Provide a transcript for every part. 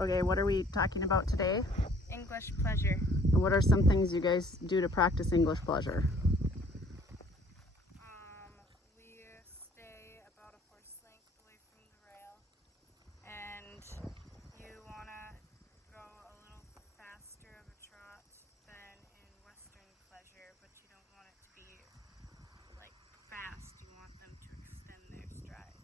Okay, what are we talking about today? English pleasure. What are some things you guys do to practice English pleasure? We stay about a horse length away from the rail, and you want to go a little faster of a trot than in Western pleasure, but you don't want it to be like fast. You want them to extend their stride.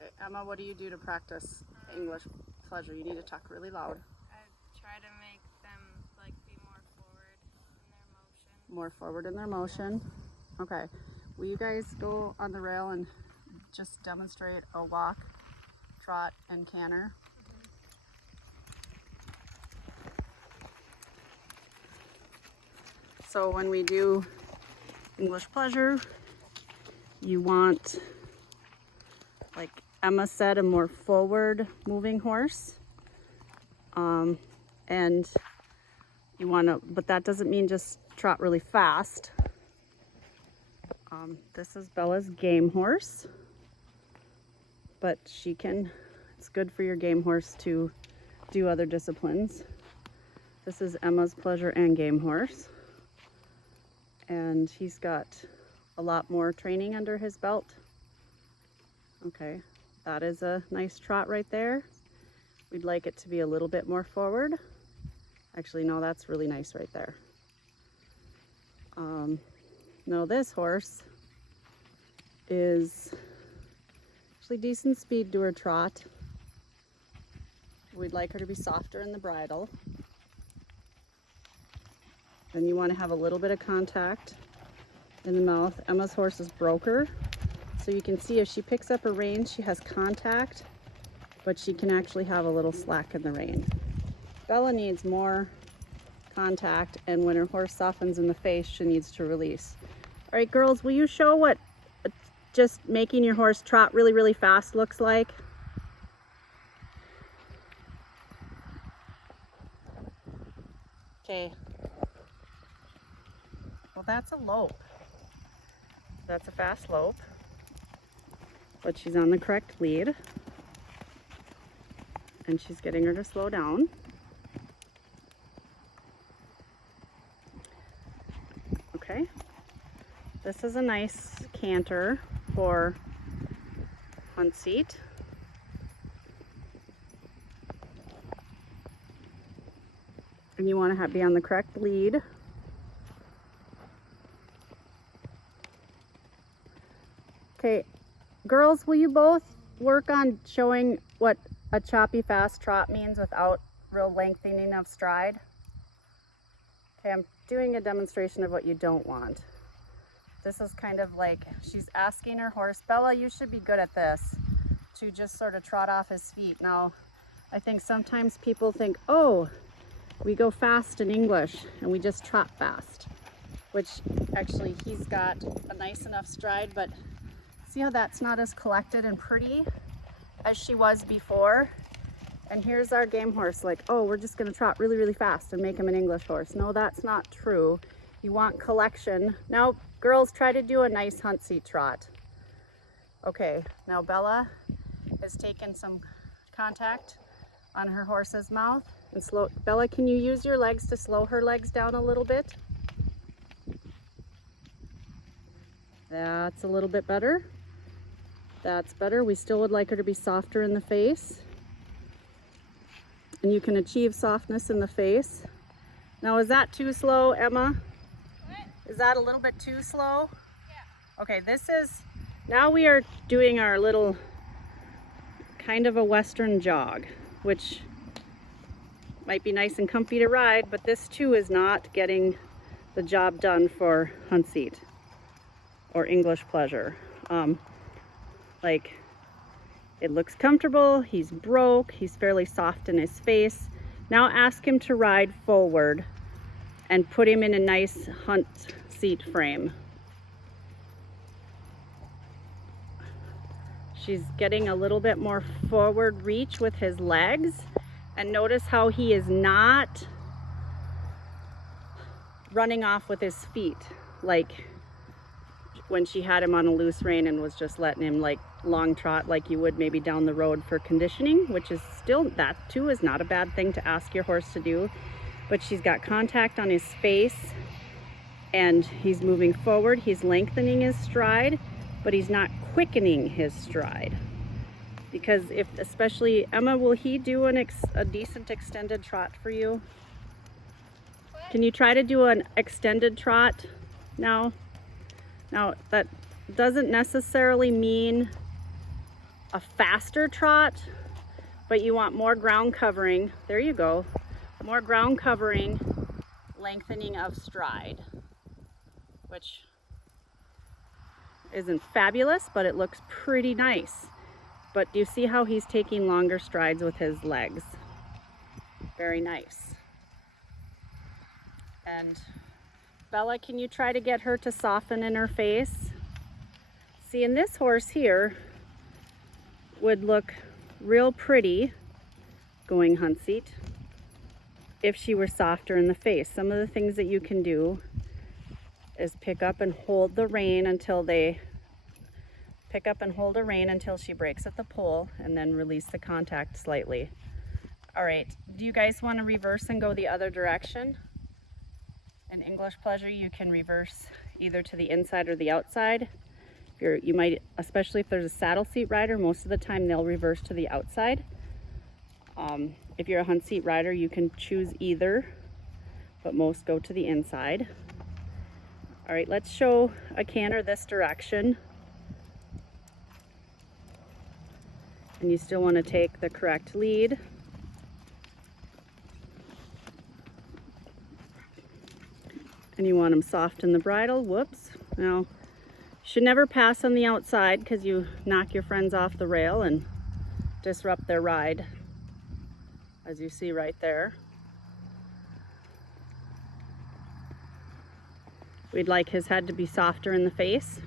Okay, Emma, what do you do to practice English pleasure? You need to talk really loud. I try to make them like be more forward in their motion. More forward in their motion. Okay. Will you guys go on the rail and just demonstrate a walk, trot, and canter? So when we do English pleasure, you want, like Emma said, a more forward moving horse. And you want to, but that doesn't mean just trot really fast. This is Bella's game horse, but it's good for your game horse to do other disciplines. This is Emma's pleasure and game horse, and he's got a lot more training under his belt. Okay, that is a nice trot right there. We'd like it to be a little bit more forward. Actually, no, that's really nice right there. No, this horse is actually decent speed to her trot. We'd like her to be softer in the bridle. Then you want to have a little bit of contact in the mouth. Emma's horse is broker, so you can see if she picks up her rein, she has contact, but she can actually have a little slack in the rein. Bella needs more contact, and when her horse softens in the face, she needs to release. All right, girls, will you show what just making your horse trot really, really fast looks like? Okay. Well, that's a lope. That's a fast lope, but she's on the correct lead, and she's getting her to slow down. Okay. This is a nice canter for hunt seat. And you want to be on the correct lead. Okay, girls, will you both work on showing what a choppy fast trot means without real lengthening of stride? Okay, I'm doing a demonstration of what you don't want. This is kind of like she's asking her horse, Bella, you should be good at this, to just sort of trot off his feet. Now, I think sometimes people think, oh, we go fast in English and we just trot fast, which actually he's got a nice enough stride, but see how that's not as collected and pretty as she was before? And here's our game horse like, oh, we're just gonna trot really, really fast and make him an English horse. No, that's not true. You want collection. Now, girls, try to do a nice hunt seat trot. Okay, now Bella has taken some contact on her horse's mouth and slow. Bella, can you use your legs to slow her legs down a little bit? That's a little bit better. That's better. We still would like her to be softer in the face. And you can achieve softness in the face. Now, is that too slow, Emma? What? Is that a little bit too slow? Yeah. Okay, now we are doing our little kind of a Western jog, which might be nice and comfy to ride, but this too is not getting the job done for hunt seat or English pleasure. Like, it looks comfortable, he's broke, he's fairly soft in his face. Now ask him to ride forward and put him in a nice hunt seat frame. She's getting a little bit more forward reach with his legs, and notice how he is not running off with his feet. Like, when she had him on a loose rein and was just letting him like long trot like you would maybe down the road for conditioning, which is still, that too is not a bad thing to ask your horse to do. But she's got contact on his face and he's moving forward. He's lengthening his stride, but he's not quickening his stride. Because if, especially, Emma, will he do a decent extended trot for you? What? Can you try to do an extended trot now? Now, that doesn't necessarily mean a faster trot, but you want more ground covering. There you go. More ground covering, lengthening of stride, which isn't fabulous, but it looks pretty nice. But do you see how he's taking longer strides with his legs? Very nice. And Bella, can you try to get her to soften in her face? See, and this horse here would look real pretty going hunt seat if she were softer in the face. Some of the things that you can do is pick up and hold the rein until she breaks at the pole, and then release the contact slightly. All right, do you guys want to reverse and go the other direction? In English Pleasure, you can reverse either to the inside or the outside. You might, especially if there's a saddle seat rider, most of the time they'll reverse to the outside. If you're a hunt seat rider, you can choose either, but most go to the inside. All right, let's show a canter this direction. And you still want to take the correct lead. And you want them soft in the bridle. Whoops. Now, you should never pass on the outside because you knock your friends off the rail and disrupt their ride, as you see right there. We'd like his head to be softer in the face,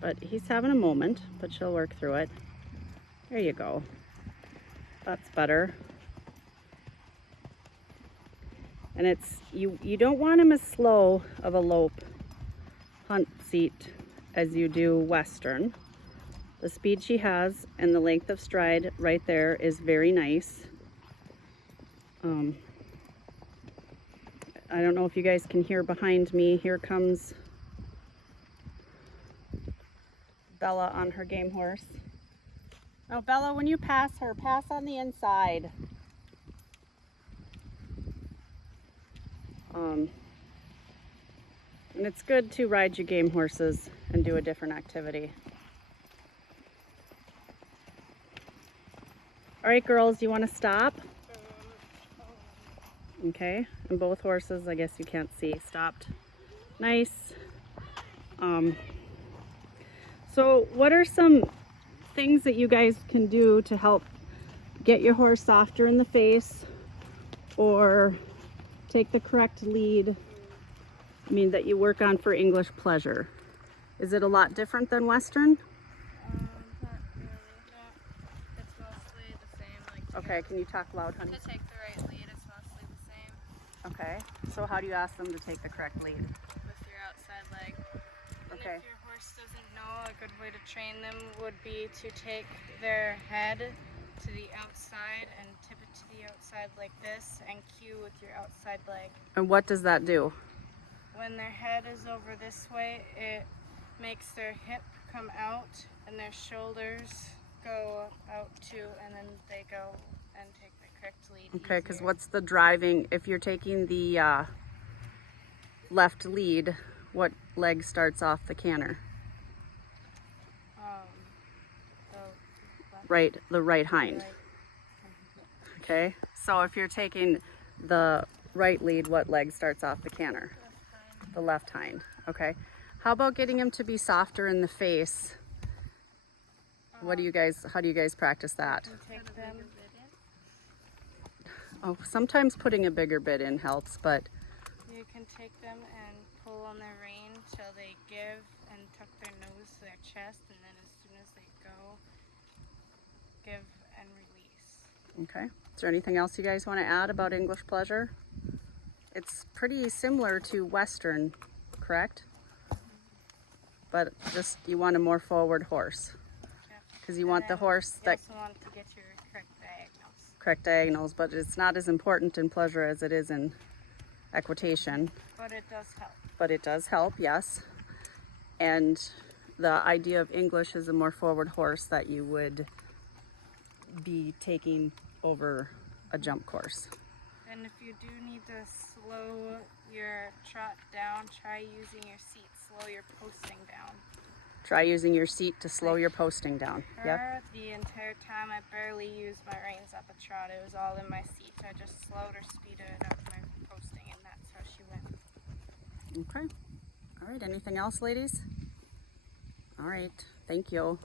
but he's having a moment, but she'll work through it. There you go. That's better. And it's, you don't want him as slow of a lope hunt seat as you do Western. The speed she has and the length of stride right there is very nice. I don't know if you guys can hear behind me. Here comes Bella on her game horse. No, Bella, when you pass her, pass on the inside. And it's good to ride your game horses and do a different activity. All right, girls, do you want to stop? Okay, and both horses, I guess you can't see, stopped. Nice. So what are some things that you guys can do to help get your horse softer in the face or take the correct lead? I mean, that you work on for English Pleasure. Is it a lot different than Western? Not really. No, it's mostly the same. Like Okay, can you talk loud, honey? to take the right lead, it's mostly the same Okay, so how do you ask them to take the correct lead? with your outside leg. Okay. And if your horse doesn't know, a good way to train them would be to take their head to the outside and tip it to the outside like this and cue with your outside leg. And what does that do? When their head is over this way, it makes their hip come out and their shoulders go out too, and then they go and take the correct lead. Okay, because easier. what's the driving, if you're taking the left lead, what leg starts off the canter? The left Right, the right hind. leg. Okay, so if you're taking the right lead, what leg starts off the canter? The left hind. Okay. How about getting him to be softer in the face? How do you guys practice that? You take them. Oh, sometimes putting a bigger bit in helps, but You can take them and pull on their rein till they give and tuck their nose to their chest, and then as soon as they go, give and release. okay. Is there anything else you guys want to add about English Pleasure? It's pretty similar to Western, correct? but just you want a more forward horse because you want the horse you that also want to get your correct diagonals. correct diagonals, but it's not as important in pleasure as it is in equitation. But it does help. But it does help, yes. And the idea of English is a more forward horse that you would be taking over a jump course. And if you do need to slow your trot down, try using your seat. Slow your posting down. Try using your seat to slow your posting down. Yep. The entire time I barely used my reins at the trot. It was all in my seat. I just slowed or speeded up my posting, and that's how she went. Okay. All right. Anything else, ladies? All right. Thank you.